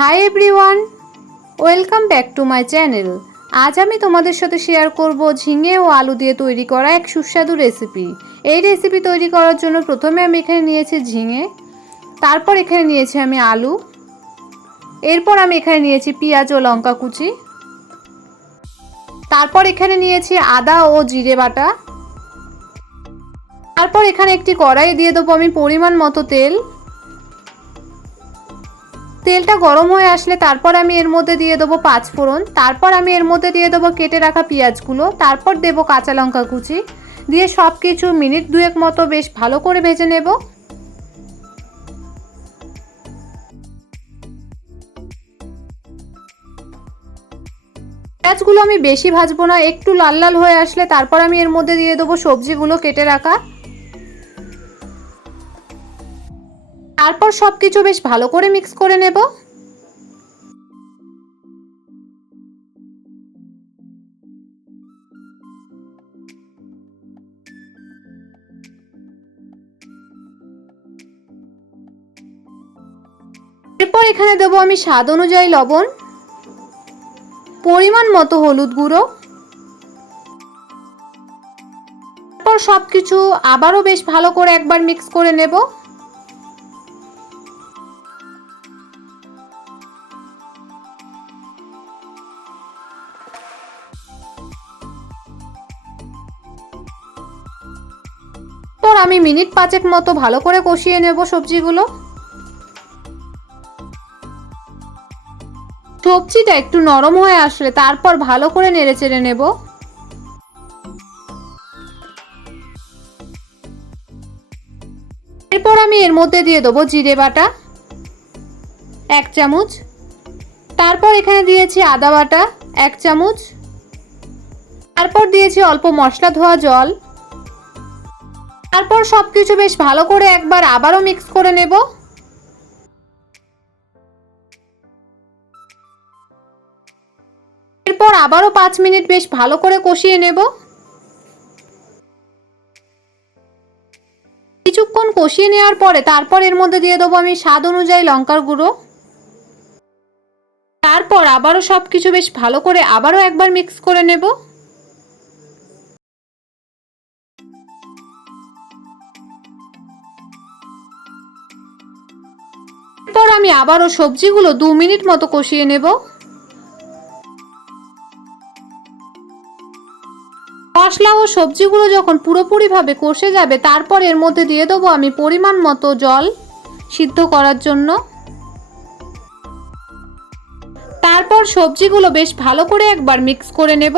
Hi everyone, welcome back to my channel. আজ আমি তোমাদের সাথে শেয়ার করব ঝিঙে ও আলু দিয়ে তৈরি করা এক সুস্বাদু রেসিপি। এই রেসিপি তৈরি করার জন্য প্রথমে আমি এখানে নিয়েছি ঝিঙে, তারপর এখানে নিয়েছি আমি আলু, এরপর আমি এখানে নিয়েছি পেঁয়াজ ও লঙ্কা কুচি, তারপর এখানে নিয়েছি আদা ও জিরে বাটা, তারপর এখানে একটি কড়াই দিয়ে দেবো আমি পরিমাণ মতো তেল। তেলটা গরম হয়ে আসলে তারপর আমি এর মধ্যে দিয়ে দেবো 5 ফোড়ন, তারপর আমি এর মধ্যে দিয়ে দেবো কেটে রাখা পেঁয়াজগুলো, তারপর দেব কাঁচা লঙ্কা কুচি, দিয়ে সব কিছু মিনিট দুয়েক মতো বেশ ভালো করে ভেজে নেব। পেঁয়াজগুলো আমি বেশি ভাজবো না, একটু লাল লাল হয়ে আসলে তারপর আমি এর মধ্যে দিয়ে দেবো সবজিগুলো কেটে রাখা। তারপর সবকিছু বেশ ভালো করে মিক্স করে নেব। এরপর এখানে দেবো আমি স্বাদ অনুযায়ী লবণ, পরিমাণ মতো হলুদ গুঁড়ো, তারপর সবকিছু আবারও বেশ ভালো করে একবার মিক্স করে নেব। পর আমি মিনিট 5 মতো ভালো করে কষিয়ে নেব সবজিগুলো। সবজিটা একটু নরম হয়ে আসলে তারপর ভালো করে নেড়েচেড়ে নেব। এরপর আমি এর মধ্যে দিয়ে দেবো জিরে বাটা 1 চামচ, তারপর এখানে দিয়েছি আদা বাটা 1 চামচ, তারপর দিয়েছি অল্প মশলা ধোয়া জল। তারপর সবকিছু বেশ ভালো করে একবার আবারও মিক্স করে নেব। এরপর আবারও 5 মিনিট বেশ ভালো করে কষিয়ে নেব। কিছুক্ষণ কষিয়ে নেওয়ার পরে তারপর এর মধ্যে দিয়ে দেবো আমি স্বাদ অনুযায়ী লঙ্কার গুঁড়ো। তারপর আবারও সবকিছু বেশ ভালো করে আবারও একবার মিক্স করে নেব। এরপর আমি আবারও সবজিগুলো 2 মিনিট মতো কষিয়ে নেব। মশলা ও সবজিগুলো যখন পুরোপুরিভাবে কষে যাবে তারপর এর মধ্যে দিয়ে দেবো আমি পরিমাণ মতো জল সিদ্ধ করার জন্য। তারপর সবজিগুলো বেশ ভালো করে একবার মিক্স করে নেব।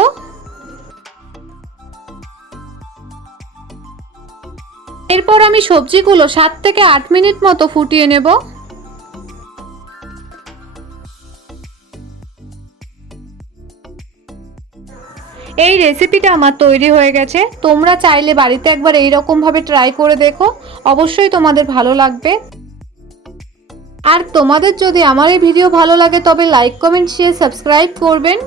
এরপর আমি সবজিগুলো 7 থেকে 8 মিনিট মতো ফুটিয়ে নেব। এই রেসিপিটা আমার তৈরি হয়ে গেছে। তোমরা চাইলে বাড়িতে একবার এইরকম ভাবে ট্রাই করে দেখো, অবশ্যই তোমাদের ভালো লাগবে। আর তোমাদের যদি আমার এই ভিডিও ভালো লাগে তবে লাইক, কমেন্ট, শেয়ার, সাবস্ক্রাইব করবেন।